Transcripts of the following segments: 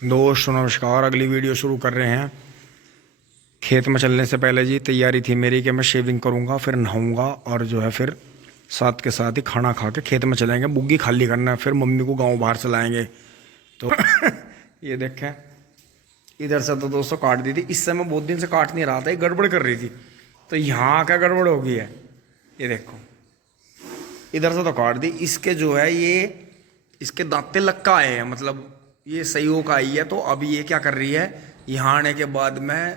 दोस्तों नमस्कार। अगली वीडियो शुरू कर रहे हैं। खेत में चलने से पहले जी तैयारी थी मेरी कि मैं शेविंग करूंगा, फिर नहाऊंगा और जो है फिर साथ के साथ ही खाना खा के खेत में चलेंगे। बुग्गी खाली करना है, फिर मम्मी को गांव बाहर चलाएंगे। तो ये देखें, इधर से तो दोस्तों काट दी थी। इससे मैं बहुत दिन से काट नहीं रहा था, ये गड़बड़ कर रही थी। तो यहाँ क्या गड़बड़ हो गई है, ये देखो। इधर से तो काट दी, इसके जो है ये इसके दांते लक्का आए हैं, मतलब ये सही का आई है। तो अभी ये क्या कर रही है, यहाँ आने के बाद में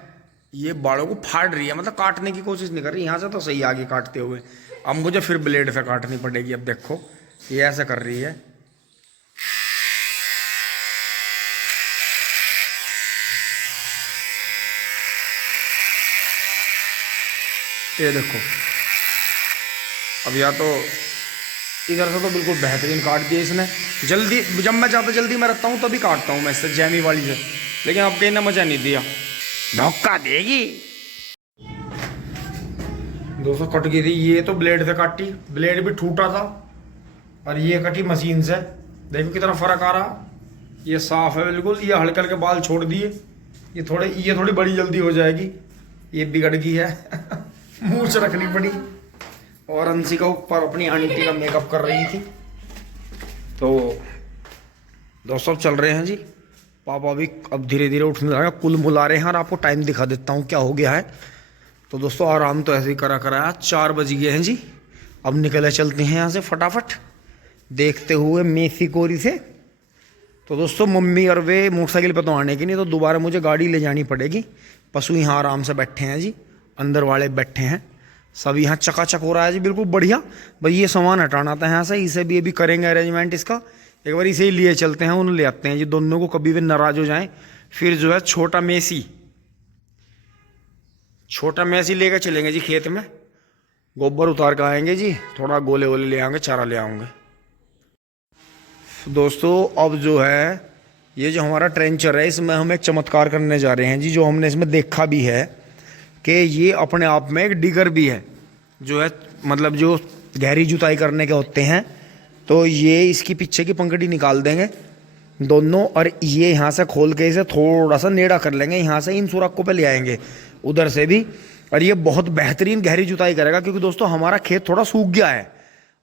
ये बालों को फाड़ रही है, मतलब काटने की कोशिश नहीं कर रही। यहाँ से तो सही आगे काटते हुए, अब मुझे फिर ब्लेड से काटनी पड़ेगी। अब देखो ये ऐसे कर रही है। ये देखो, अब या तो इधर से तो बिल्कुल बेहतरीन काट दिया इसने। जल्दी, जब मैं ज़्यादा जल्दी में रखता हूँ तभी काटता हूँ मैं इससे, जैमी वाली से। लेकिन अब कहीं ने मजा नहीं दिया, धोखा देगी। दोस्तों कट गई थी ये तो, ब्लेड से काटी, ब्लेड भी टूटा था। और ये कटी मशीन से, देखो कितना फर्क आ रहा। ये साफ है बिल्कुल, ये हल्के हल्के बाल छोड़ दिए। ये थोड़ी बड़ी जल्दी हो जाएगी, ये बिगड़ गई है। मुँह से रखनी पड़ी। और अंशिका ऊपर अपनी आंटी का मेकअप कर रही थी। तो दोस्तों चल रहे हैं जी। पापा भी अब धीरे धीरे उठने लगा, कुल बुला रहे हैं। और आपको टाइम दिखा देता हूँ क्या हो गया है। तो दोस्तों आराम तो ऐसे ही कराया, 4 बज गए हैं जी। अब निकले चलते हैं यहाँ से फटाफट, देखते हुए मेसी कोरी से। तो दोस्तों मम्मी और वे मोटरसाइकिल पर तो आने की नहीं, तो दोबारा मुझे गाड़ी ले जानी पड़ेगी। पशु यहाँ आराम से बैठे हैं जी, अंदर वाले बैठे हैं सब। यहाँ चकाचक हो रहा है जी, बिल्कुल बढ़िया। भाई ये सामान हटाना था यहाँ से, इसे भी अभी करेंगे अरेंजमेंट इसका। एक बार इसे ही लिए चलते हैं, उन्हें ले आते हैं जी दोनों को, कभी भी नाराज हो जाएं। फिर जो है छोटा मैसी लेकर चलेंगे जी खेत में। गोबर उतार कर आएंगे जी, थोड़ा गोले वोले ले आएंगे, चारा ले आएंगे। दोस्तों अब जो है ये जो हमारा ट्रेंचर है, इसमें हम एक चमत्कार करने जा रहे हैं जी, जो हमने इसमें देखा भी है कि ये अपने आप में एक डिगर भी है, जो है मतलब जो गहरी जुताई करने के होते हैं। तो ये इसकी पीछे की पंखड़ी निकाल देंगे दोनों, और ये यहाँ से खोल के इसे थोड़ा सा नेड़ा कर लेंगे। यहाँ से इन सुराखों पे ले आएंगे, उधर से भी। और ये बहुत बेहतरीन गहरी जुताई करेगा, क्योंकि दोस्तों हमारा खेत थोड़ा सूख गया है।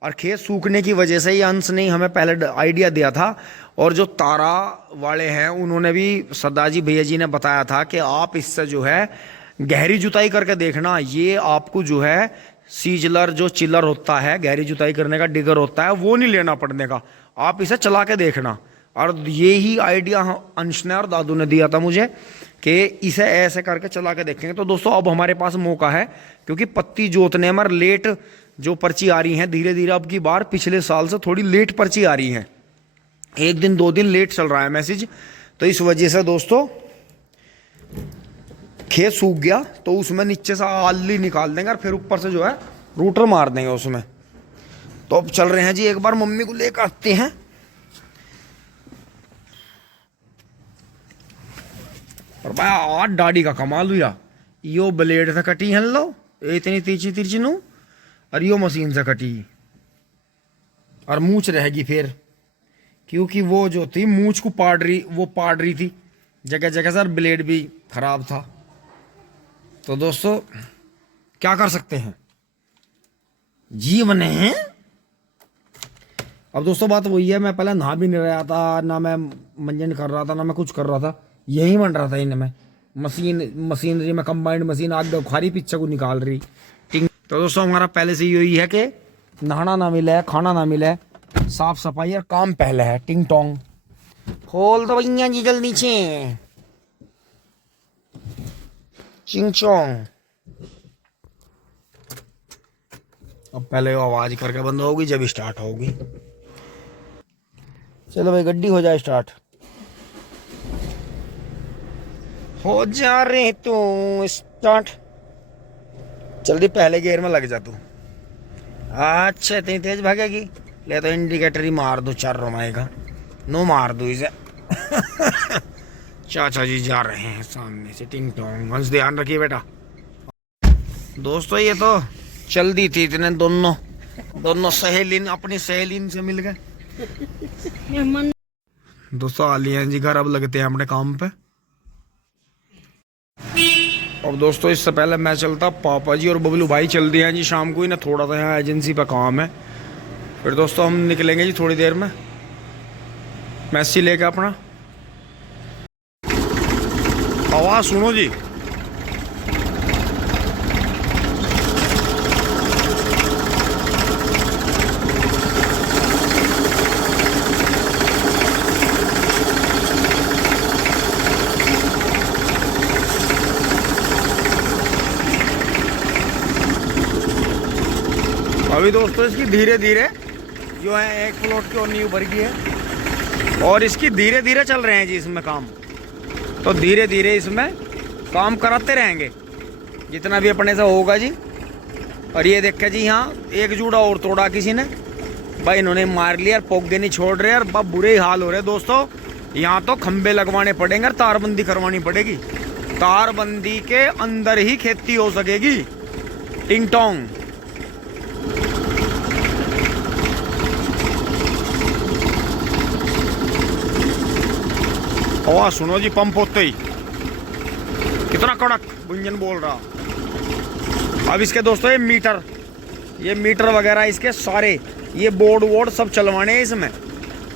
और खेत सूखने की वजह से ये अंश ने हमें पहले आइडिया दिया था। और जो तारा वाले हैं उन्होंने भी, सरदार जी भैया जी ने बताया था कि आप इससे जो है गहरी जुताई करके देखना। ये आपको जो है सीजलर जो चिलर होता है, गहरी जुताई करने का डिगर होता है, वो नहीं लेना पड़ने का। आप इसे चला के देखना। और ये ही आइडिया अंश ने और दादू ने दिया था मुझे कि इसे ऐसे करके चला के देखेंगे। तो दोस्तों अब हमारे पास मौका है, क्योंकि पत्ती जोतने में लेट जो पर्ची आ रही है धीरे धीरे, अब की बार पिछले साल से थोड़ी लेट पर्ची आ रही है, 1 दिन 2 दिन लेट चल रहा है मैसेज। तो इस वजह से दोस्तों खेत सूख गया, तो उसमें नीचे से आली निकाल देंगे और फिर ऊपर से जो है रूटर मार देंगे उसमें। तो अब चल रहे हैं जी, एक बार मम्मी को लेकर आते हैं। और भाई आज दाढ़ी का कमाल हुआ। यो ब्लेड से कटी है लो, इतनी तिरछी तिरछी नू, और यो मशीन से कटी। और मूछ रहेगी फिर, क्योंकि वो जो थी मूछ को पाड़ रही थी जगह जगह से, और ब्लेड भी खराब था। तो दोस्तों क्या कर सकते हैं, जीवन है। अब दोस्तों बात वही है, मैं पहले नहा भी नहीं रहा था, ना मैं मंजन कर रहा था, ना मैं कुछ कर रहा था। यही बन रहा था इनमें मशीनरी में, कंबाइंड मशीन आगे उखारी पीछे को निकाल रही। तो दोस्तों हमारा पहले से यही है कि नहाना ना मिले, खाना ना मिले, साफ सफाई और काम पहले है। टिंग टोंग खोल दो भैया जी जल्दी से, चिंग चोंग। अब पहले आवाज करके बंद होगी जब स्टार्ट होगी। चलो भाई गड्डी हो जाए स्टार्ट, हो जा रहे तू स्टार्ट। जल्दी पहले गियर में लग जा तू। अच्छा इतनी तेज भागेगी, ले तो इंडिकेटर ही मार दो, 4 रोमाएगा नो मार दो इसे। चाचा जी जा रहे हैं सामने से, टिंग टोंग। बस ध्यान रखिए बेटा। दोस्तों ये तो चल दी थी, इतने दोनों सहेली अपनी सहेली से मिल गए। दोस्तों आ लिए हैं जी घर, अब लगते हैं अपने काम पे। अब दोस्तों इससे पहले मैं चलता, पापा जी और बबलू भाई चल दिए हैं जी शाम को ही ना, थोड़ा सा यहाँ एजेंसी पे काम है। फिर दोस्तों हम निकलेंगे जी थोड़ी देर में मैसी लेके अपना। आवाज़ सुनो जी। अभी दोस्तों इसकी धीरे धीरे जो है एक फ्लोट की और नींव भर गई है और इसकी धीरे धीरे चल रहे हैं जी इसमें काम। तो धीरे धीरे इसमें काम कराते रहेंगे जितना भी अपने से होगा जी। और ये देखे जी यहाँ एक जूड़ा और तोड़ा किसी ने भाई, इन्होंने मार लिया, पोगे नहीं छोड़ रहे और बहुत बुरे ही हाल हो रहे दोस्तों। यहाँ तो खंबे लगवाने पड़ेंगे और तारबंदी करवानी पड़ेगी। तारबंदी के अंदर ही खेती हो सकेगी। टिंग टोंग। आवाज सुनो जी, पंप होते ही कितना कड़क गुंजन बोल रहा। अब इसके दोस्तों ये मीटर वगैरह इसके सारे ये बोर्ड वोर्ड सब चलवाने हैं इसमें।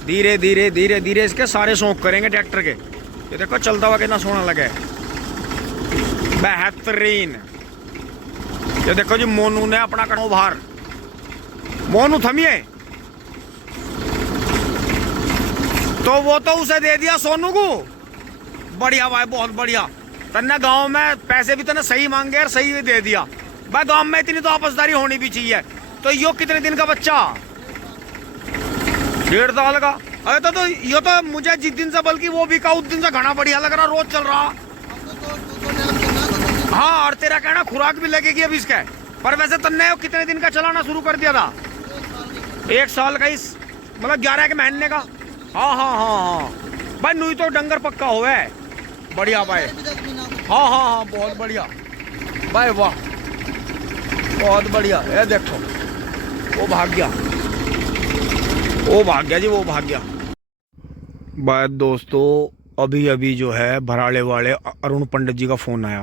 धीरे धीरे धीरे धीरे इसके सारे शौक करेंगे ट्रैक्टर के। ये देखो चलता हुआ कितना सोना लगा है, बेहतरीन। ये देखो जी मोनू ने अपना कटो बाहर। मोनू थमिए। तो वो तो उसे दे दिया सोनू को। बढ़िया भाई, बहुत बढ़िया। तन्ने गांव में पैसे भी तने सही मांगे और सही भी दे दिया भाई। गांव में इतनी तो आपसदारी होनी भी चाहिए। तो यो कितने दिन का बच्चा? 1.5 साल का। अरे तो यो तो मुझे जिस दिन से बल्कि वो भी का उस दिन से घना बढ़िया लग रहा, रोज चल रहा। हाँ, और तेरा कहना खुराक भी लगेगी अब इसके। पर वैसे तन्ने कितने दिन का चलाना शुरू कर दिया था? 1 साल का, इस मतलब 11 के महीने का। हाँ हाँ हाँ हाँ भाई, नुई तो डंगर पक्का हुआ है। बढ़िया भाई। हाँ हाँ हाँ, बहुत बढ़िया भाई, वाह बहुत बढ़िया। ये देखो वो भाग गया, वो भाग गया जी, वो भाग गया। बात दोस्तों अभी अभी जो है भराड़े वाले अरुण पंडित जी का फोन आया।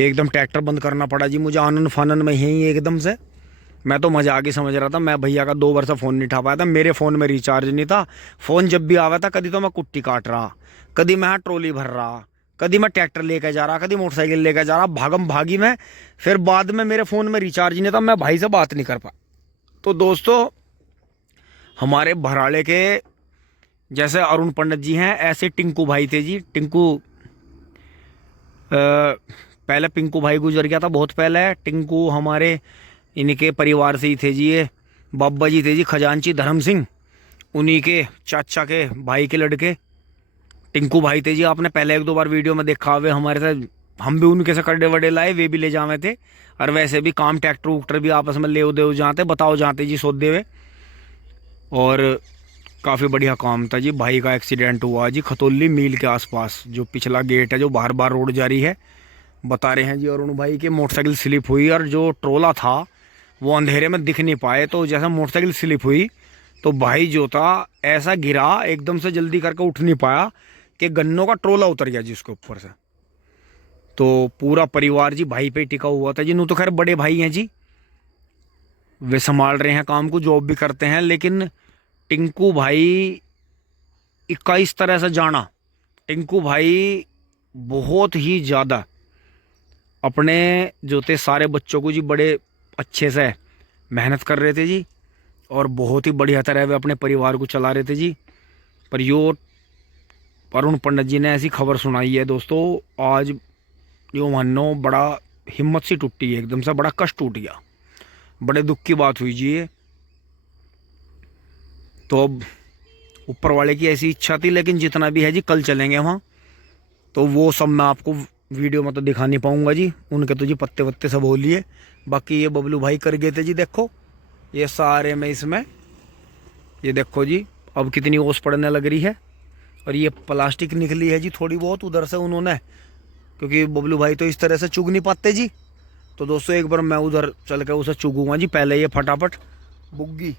एकदम ट्रैक्टर बंद करना पड़ा जी मुझे आनन फानन में ही एकदम से। मैं तो मजाक ही समझ रहा था। मैं भैया का 2 वर्ष फ़ोन नहीं उठा पाया था। मेरे फ़ोन में रिचार्ज नहीं था। फ़ोन जब भी आवा था कभी तो मैं कुट्टी काट रहा, कभी मैं ट्रॉली भर रहा, कभी मैं ट्रैक्टर लेकर जा रहा, कभी मोटरसाइकिल लेकर जा रहा, भागम भागी में। फिर बाद में मेरे फ़ोन में रिचार्ज नहीं था, मैं भाई से बात नहीं कर पाया। तो दोस्तों हमारे भराड़े के जैसे अरुण पंडित जी हैं, ऐसे टिंकू भाई थे जी। टिंकू पहले पिंकू भाई गुजर गया था बहुत पहले। टिंकू हमारे इनके परिवार से ही थे जी। ये बाबा जी थे जी खजांची धर्म सिंह, उन्हीं के चाचा के भाई के लड़के टिंकू भाई थे जी। आपने पहले 1-2 बार वीडियो में देखा हुए हमारे साथ। हम भी उनके से कड़े वड़े लाए, वे भी ले जावे थे। और वैसे भी काम ट्रैक्टर वूक्टर भी आपस में ले दे जाते, बताओ जाते जी सौदे हुए। और काफ़ी बढ़िया काम था जी। भाई का एक्सीडेंट हुआ जी खतौली मील के आसपास, जो पिछला गेट है जो बार बार रोड जारी है, बता रहे हैं जी अरुण भाई के मोटरसाइकिल स्लिप हुई और जो ट्रोला था वो अंधेरे में दिख नहीं पाए। तो जैसा मोटरसाइकिल स्लिप हुई तो भाई जो था ऐसा गिरा, एकदम से जल्दी करके उठ नहीं पाया कि गन्नों का ट्रोला उतर गया जी उसके ऊपर से। तो पूरा परिवार जी भाई पे टिका हुआ था जी। नू तो खैर बड़े भाई हैं जी, वे संभाल रहे हैं काम को, जॉब भी करते हैं। लेकिन टिंकू भाई का इस तरह से जाना, टिंकू भाई बहुत ही ज़्यादा अपने जो थे सारे बच्चों को जी बड़े अच्छे से मेहनत कर रहे थे जी। और बहुत ही बढ़िया तरह वे अपने परिवार को चला रहे थे जी। पर यो अरुण पंडित जी ने ऐसी खबर सुनाई है दोस्तों, आज यो मानो बड़ा हिम्मत सी टूटी है, एकदम से बड़ा कष्ट टूट गया। बड़े दुख की बात हुई जी ये। तो अब ऊपर वाले की ऐसी इच्छा थी, लेकिन जितना भी है जी कल चलेंगे वहाँ। तो वो सब मैं आपको वीडियो में तो दिखा नहीं पाऊंगा जी, उनके तो जी पत्ते वत्ते सब हो लिए। बाकी ये बबलू भाई कर गए थे जी। देखो ये सारे में इसमें ये देखो जी अब कितनी ओस पड़ने लग रही है। और ये प्लास्टिक निकली है जी थोड़ी बहुत उधर से उन्होंने, क्योंकि बबलू भाई तो इस तरह से चुग नहीं पाते जी। तो दोस्तों एक बार मैं उधर चल के उसे चुगूंगा जी। पहले ये फटाफट बुग्गी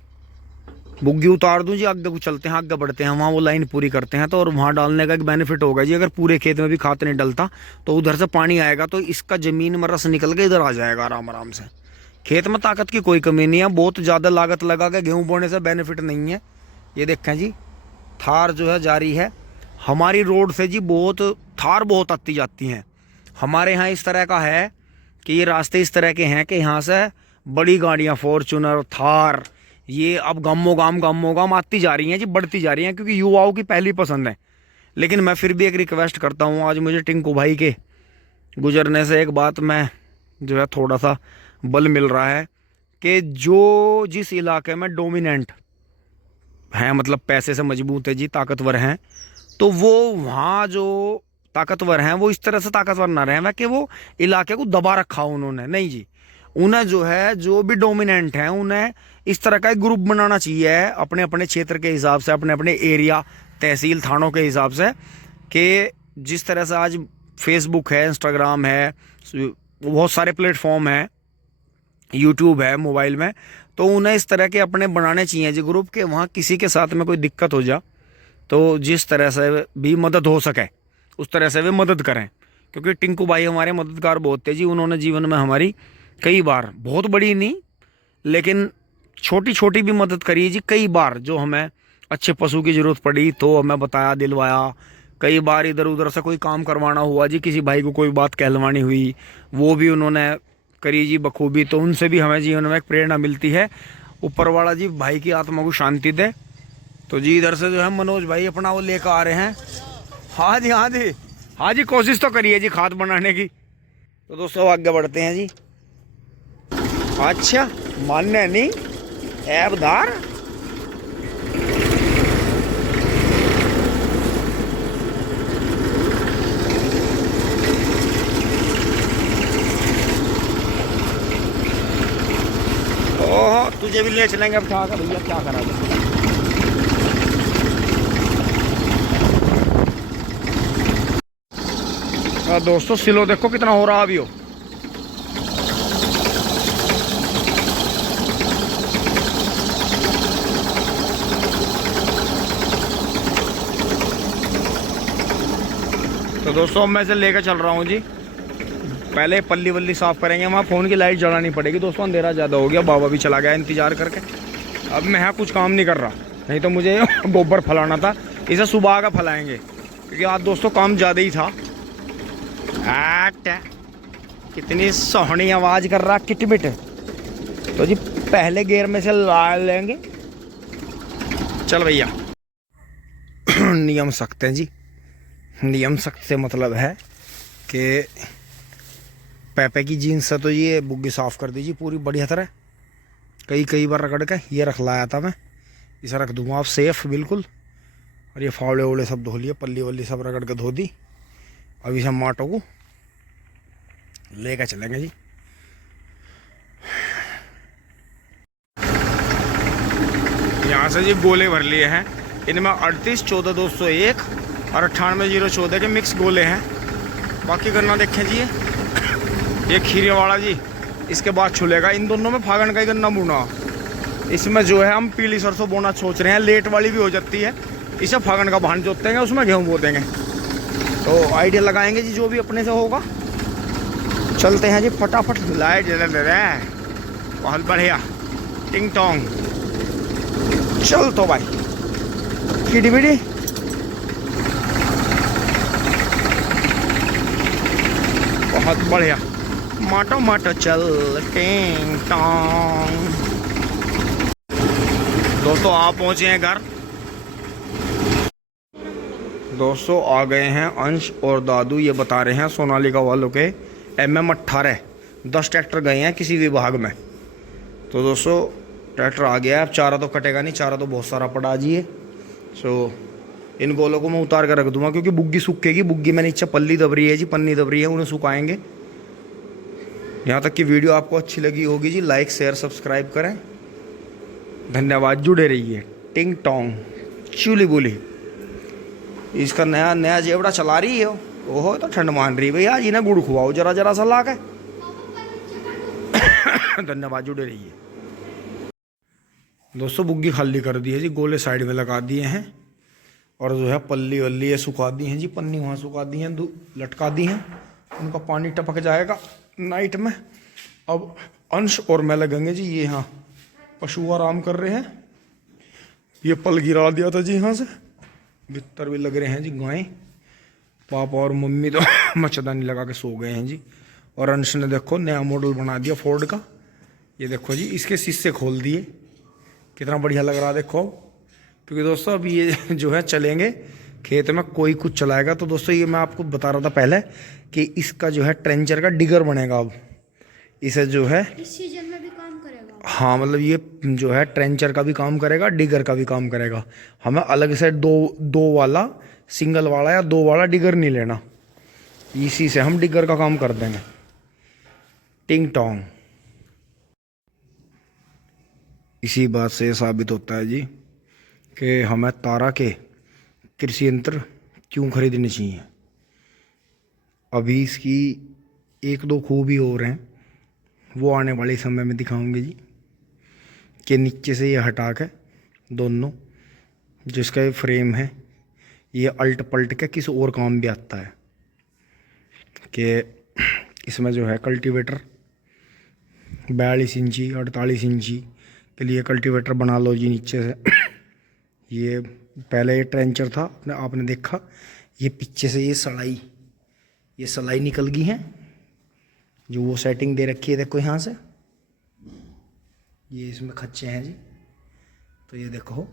बुग्गी उतार दूं जी, आगे को चलते हैं, आगे बढ़ते हैं, वहाँ वो लाइन पूरी करते हैं। तो और वहाँ डालने का एक बेनिफिट होगा जी, अगर पूरे खेत में भी खाद नहीं डलता तो उधर से पानी आएगा तो इसका ज़मीन में रस निकल के इधर आ जाएगा आराम आराम से। खेत में ताकत की कोई कमी नहीं है। बहुत ज़्यादा लागत लगा के गेहूँ बोने से बेनिफिट नहीं है। ये देखें जी, थार जो है जारी है हमारी रोड से जी, बहुत थार बहुत आती जाती हैं। हमारे यहाँ इस तरह का है कि ये रास्ते इस तरह के हैं कि यहाँ से बड़ी गाड़ियाँ फॉर्चूनर थार ये अब गामो गाम आती जा रही हैं जी, बढ़ती जा रही हैं, क्योंकि युवाओं की पहली पसंद है। लेकिन मैं फिर भी एक रिक्वेस्ट करता हूँ, आज मुझे टिंकू भाई के गुजरने से एक बात मैं जो है थोड़ा सा बल मिल रहा है कि जो जिस इलाके में डोमिनेंट हैं, मतलब पैसे से मजबूत है जी, ताकतवर हैं, तो वो वहाँ जो ताकतवर हैं वो इस तरह से ताकतवर ना रहें कि वो इलाके को दबा रखा उन्होंने, नहीं जी। उन्हें जो है जो भी डोमिनेंट हैं उन्हें इस तरह का एक ग्रुप बनाना चाहिए अपने अपने क्षेत्र के हिसाब से, अपने अपने एरिया तहसील थानों के हिसाब से, कि जिस तरह से आज फेसबुक है, इंस्टाग्राम है, बहुत सारे प्लेटफॉर्म हैं, यूट्यूब है मोबाइल में, तो उन्हें इस तरह के अपने बनाने चाहिए जी ग्रुप के, वहाँ किसी के साथ में कोई दिक्कत हो जा तो जिस तरह से भी मदद हो सके उस तरह से वे मदद करें। क्योंकि टिंकू भाई हमारे मददगार बहुत थे जी, उन्होंने जीवन में हमारी कई बार, बहुत बड़ी नहीं लेकिन छोटी छोटी भी मदद करी जी कई बार। जो हमें अच्छे पशु की ज़रूरत पड़ी तो हमें बताया, दिलवाया। कई बार इधर उधर से कोई काम करवाना हुआ जी, किसी भाई को कोई बात कहलवानी हुई, वो भी उन्होंने करी जी बखूबी। तो उनसे भी हमें जीवन में एक प्रेरणा मिलती है। ऊपर वाला जी भाई की आत्मा को शांति दे। तो जी इधर से जो है मनोज भाई अपना वो लेकर आ रहे हैं। हाँ जी हाँ जी हाँ जी, कोशिश तो करिए जी खाद बनाने की। तो दोस्तों आगे बढ़ते हैं जी। अच्छा मानने नहीं ऐबदार। ओहो तुझे भी ले चलेंगे अब, क्या भैया क्या करा जाए। दोस्तों सिलो देखो कितना हो रहा अभी हो। तो दोस्तों मैं इसे लेकर चल रहा हूँ जी। पहले पल्ली वल्ली साफ करेंगे, वहाँ फ़ोन की लाइट जलानी पड़ेगी दोस्तों, अंधेरा ज़्यादा हो गया, बाबा भी चला गया इंतज़ार करके। अब मैं यहाँ कुछ काम नहीं कर रहा, नहीं तो मुझे गोबर फैलाना था, इसे सुबह का फैलाएंगे क्योंकि आज दोस्तों काम ज़्यादा ही था। कितनी सोहनी आवाज़ कर रहा किटमिट। तो जी पहले गेयर में से ला लेंगे। चल भैया नियम सख्त हैं जी। नियम सख्त से मतलब है कि पेपे की जीन्स से तो ये बुग्गी साफ़ कर दीजिए पूरी बढ़िया तरह, कई बार रगड़ के ये रख लाया था मैं, इसे रख दूंगा आप सेफ बिल्कुल। और ये फावड़े वोड़े सब धो लिए, पल्ली वल्ली सब रगड़ के धो दी। अब इसे माटो को लेकर चलेंगे जी। यहाँ से जी गोले भर लिए हैं, इनमें 38 14 201 और 98 014 के मिक्स गोले हैं। बाकी गन्ना देखें जी, ये खीरे वाला जी इसके बाद छुलेगा। इन दोनों में फागण का ही गन्ना बुना। इसमें जो है हम पीली सरसों बोना सोच रहे हैं, लेट वाली भी हो जाती है। इसे फागण का भान जोतेंगे, उसमें गेहूँ बो देंगे। तो आइडिया लगाएंगे जी जो भी अपने से होगा। चलते हैं जी फटाफट, लाइट जला दे रहे हैं बहुत बढ़िया टिंग टोंग। चल तो भाई किडी बिडी। बहुत बढ़िया माटो माटो चल टिंग टोंग। दोस्तों आप पहुंचे हैं घर। दोस्तों आ गए हैं अंश और दादू, ये बता रहे हैं सोनालिका वालों के MM18 10 ट्रैक्टर गए हैं किसी विभाग में। तो दोस्तों ट्रैक्टर आ गया है, अब चारा तो कटेगा नहीं, चारा तो बहुत सारा पड़ा जी है। सो इन गोलों को मैं उतार कर रख दूंगा क्योंकि बुग्गी सूखेगी। बुग्गी में नीचे पल्ली दब रही है जी, पन्नी दब रही है, उन्हें सुखाएंगे। यहाँ तक कि वीडियो आपको अच्छी लगी होगी जी, लाइक शेयर सब्सक्राइब करें। धन्यवाद, जुड़े रहिए। टिंग टोंग चूली बुली। इसका नया नया जेवड़ा चला रही है। ओहो तो ठंड मान रही भैया, इन्हें गुड़ खुआओ जरा जरा सा ला के। धन्यवाद, जुड़े रहिए। दोस्तों बुग्गी खाली कर दी है जी, गोले साइड में लगा दिए हैं और जो है पल्ली वल्ली ये सुखा दी हैं जी, पन्नी वहाँ सुखा दी हैं, लटका दी हैं, उनका पानी टपक जाएगा नाइट में। अब अंश और मैं लगेंगे जी, ये यहाँ पशु आराम कर रहे हैं, ये पल गिरा दिया था जी यहाँ से, भीतर भी लग रहे हैं जी गायें, पापा और मम्मी तो मच्छरदानी लगा के सो गए हैं जी। और अंश ने देखो नया मॉडल बना दिया फोर्ड का, ये देखो जी इसके शीशे खोल दिए, कितना बढ़िया लग रहा है देखो। क्योंकि दोस्तों अब ये जो है चलेंगे खेत में, कोई कुछ चलाएगा तो दोस्तों ये मैं आपको बता रहा था पहले कि इसका जो है ट्रेंचर का डिगर बनेगा। अब इसे जो है इस सीजन में भी काम करेगा। हाँ, मतलब ये जो है ट्रेंचर का भी काम करेगा, डिगर का भी काम करेगा। हमें अलग से दो वाला सिंगल वाला या दो वाला डिगर नहीं लेना, इसी से हम डिगर का काम कर देंगे। टिंग टोंग। इसी बात से साबित होता है जी कि हमें तारा के कृषि यंत्र क्यों खरीदने चाहिए। अभी इसकी एक दो खूबी और हैं, वो आने वाले समय में दिखाऊंगे जी। कि नीचे से ये हटा के दोनों, जिसका ये फ्रेम है, ये अल्ट पलट के किसी और काम भी आता है। कि इसमें जो है कल्टीवेटर 42 इंची 48 इंची के लिए कल्टीवेटर बना लो जी नीचे से। ये पहले ये ट्रेंचर था, आपने देखा, ये पीछे से ये सलाई निकल गई है, जो वो सेटिंग दे रखी है देखो यहाँ से, ये इसमें खच्चे हैं जी। तो ये देखो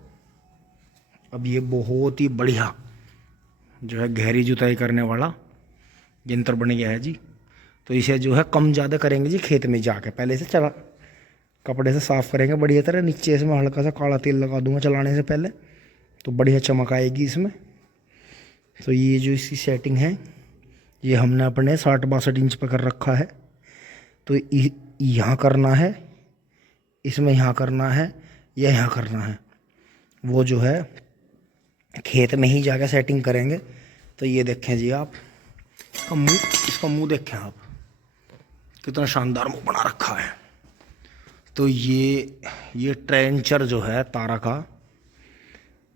अब ये बहुत ही बढ़िया जो है गहरी जुताई करने वाला यंत्र बन गया है जी। तो इसे जो है कम ज़्यादा करेंगे जी खेत में जाके, पहले से चला कपड़े से साफ़ करेंगे बढ़िया तरह, नीचे इसमें हल्का सा काला तेल लगा दूंगा चलाने से पहले, तो बढ़िया चमक आएगी इसमें। तो ये जो इसकी सेटिंग है ये हमने अपने 60-62 इंच पर कर रखा है। तो यहाँ करना है, इसमें यहाँ करना है या यहाँ करना है, वो जो है खेत में ही जाकर सेटिंग करेंगे। तो ये देखें जी आप, इसका मुंह देखें आप, कितना शानदार मुंह बना रखा है। तो ये ट्रेंचर जो है तारा का,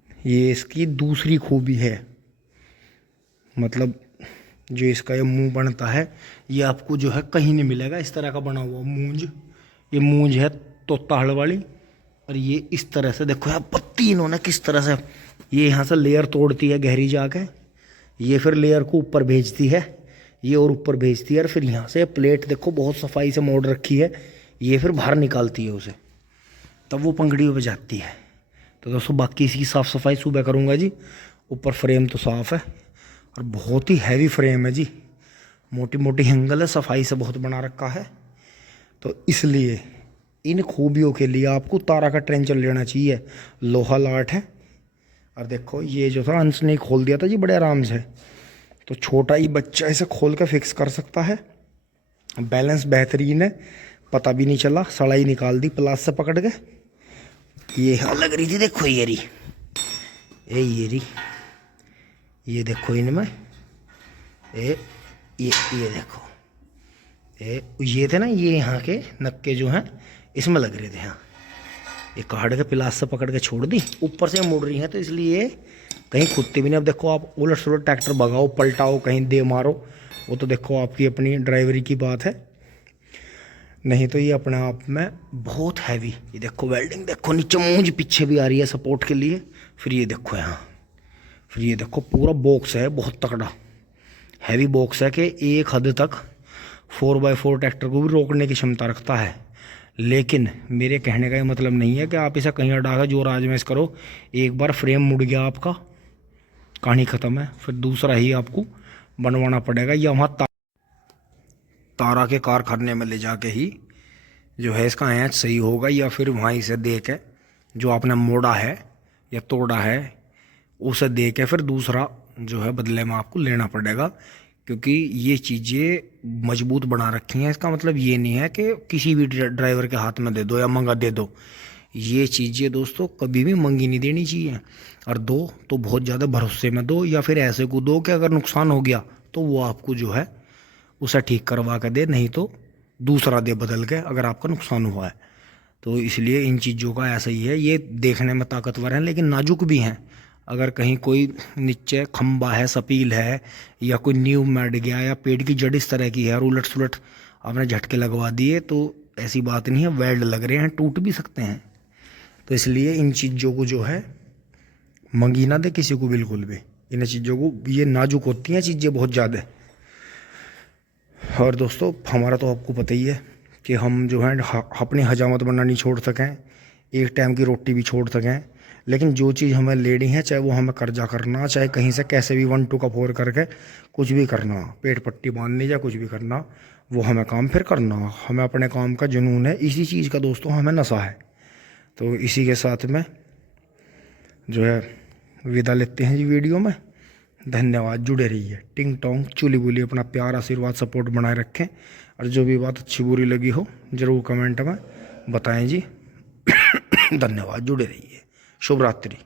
ये इसकी दूसरी खूबी है। मतलब जो इसका ये मुंह बनता है, ये आपको जो है कहीं नहीं मिलेगा इस तरह का बना हुआ मूंज। ये मूंज है तोता हड़ वाली, और ये इस तरह से देखो यार पत्ती इन्होंने किस तरह से, ये यहाँ से लेयर तोड़ती है गहरी जाके, ये फिर लेयर को ऊपर भेजती है, ये और ऊपर भेजती है, और फिर यहाँ से प्लेट देखो बहुत सफाई से मोड़ रखी है, ये फिर बाहर निकालती है उसे, तब वो पंखड़ियों पे जाती है। तो दोस्तों बाकी इसकी साफ़ सफाई सुबह करूँगा जी। ऊपर फ्रेम तो साफ़ है और बहुत ही हैवी फ्रेम है जी, मोटी मोटी एंगल है, सफाई से बहुत बना रखा है। तो इसलिए इन खूबियों के लिए आपको तारा का ट्रेंचर लेना चाहिए। लोहा लाट है, और देखो ये जो था अंश ने खोल दिया था जी बड़े आराम से, तो छोटा ही बच्चा इसे खोल के फिक्स कर सकता है। बैलेंस बेहतरीन है, पता भी नहीं चला, सड़ाई निकाल दी प्लास से पकड़ के। ये लग रही थी देखो ये रही, ये देखो इनमें ये देखो ये थे ना, ये यहाँ के नक्के जो हैं इसमें लग रहे थे। हाँ, ये काट के प्लास से पकड़ के छोड़ दी, ऊपर से मुड़ रही हैं, तो इसलिए कहीं खुदती भी नहीं। अब देखो आप उलट सुलट ट्रैक्टर भगाओ, पलटाओ, कहीं दे मारो, वो तो देखो आपकी अपनी ड्राइवरी की बात है, नहीं तो ये अपने आप में बहुत हैवी। ये देखो वेल्डिंग देखो, नीचे मूंज पीछे भी आ रही है सपोर्ट के लिए। फिर ये देखो यहाँ, फिर ये देखो पूरा बॉक्स है, बहुत तगड़ा हैवी बॉक्स है कि एक हद तक 4x4 ट्रैक्टर को भी रोकने की क्षमता रखता है। लेकिन मेरे कहने का ये मतलब नहीं है कि आप इसे कहीं हटा के जोर आजमाइश करो, एक बार फ्रेम मुड़ गया आपका, कहानी ख़त्म है, फिर दूसरा ही आपको बनवाना पड़ेगा, या वहाँ तारा के कारखाने में ले जाके ही जो है इसका आँच सही होगा, या फिर वहीं से दे के जो आपने मोड़ा है या तोड़ा है उसे दे के फिर दूसरा जो है बदले में आपको लेना पड़ेगा। क्योंकि ये चीज़ें मजबूत बना रखी हैं, इसका मतलब ये नहीं है कि किसी भी ड्राइवर के हाथ में दे दो या मंगा दे दो। ये चीज़ें दोस्तों कभी भी मंगी नहीं देनी चाहिए, और दो तो बहुत ज़्यादा भरोसे में दो, या फिर ऐसे को दो कि अगर नुकसान हो गया तो वो आपको जो है उसे ठीक करवा कर दे, नहीं तो दूसरा दे बदल के अगर आपका नुकसान हुआ है। तो इसलिए इन चीज़ों का ऐसा ही है, ये देखने में ताकतवर हैं लेकिन नाजुक भी हैं। अगर कहीं कोई नीचे खंबा है, सपील है, या कोई नींव मर गया, या पेड़ की जड़ इस तरह की है और उलट सुलट आपने झटके लगवा दिए, तो ऐसी बात नहीं है, वेल्ड लग रहे हैं, टूट भी सकते हैं। तो इसलिए इन चीज़ों को जो है मंगी ना दे किसी को बिल्कुल भी। इन चीज़ों को, ये नाजुक होती हैं चीज़ें बहुत ज़्यादा। और दोस्तों हमारा तो आपको पता ही है कि हम जो है अपनी हजामत बनना नहीं छोड़ सकें, एक टाइम की रोटी भी छोड़ सकें, लेकिन जो चीज़ हमें लेनी है, चाहे वो हमें कर्जा करना, चाहे कहीं से कैसे भी 1 2 का 4 करके कुछ भी करना, पेट पट्टी बांधनी या कुछ भी करना, वो हमें काम फिर करना। हमें अपने काम का जुनून है, इसी चीज़ का दोस्तों हमें नशा है। तो इसी के साथ में जो है विदा लेते हैं जी वीडियो में। धन्यवाद, जुड़े रहिए। टिंग टोंग चुली बुली अपना प्यार आशीर्वाद सपोर्ट बनाए रखें, और जो भी बात अच्छी बुरी लगी हो ज़रूर कमेंट में बताएं जी। धन्यवाद, जुड़े रहिए। शुभ रात्रि।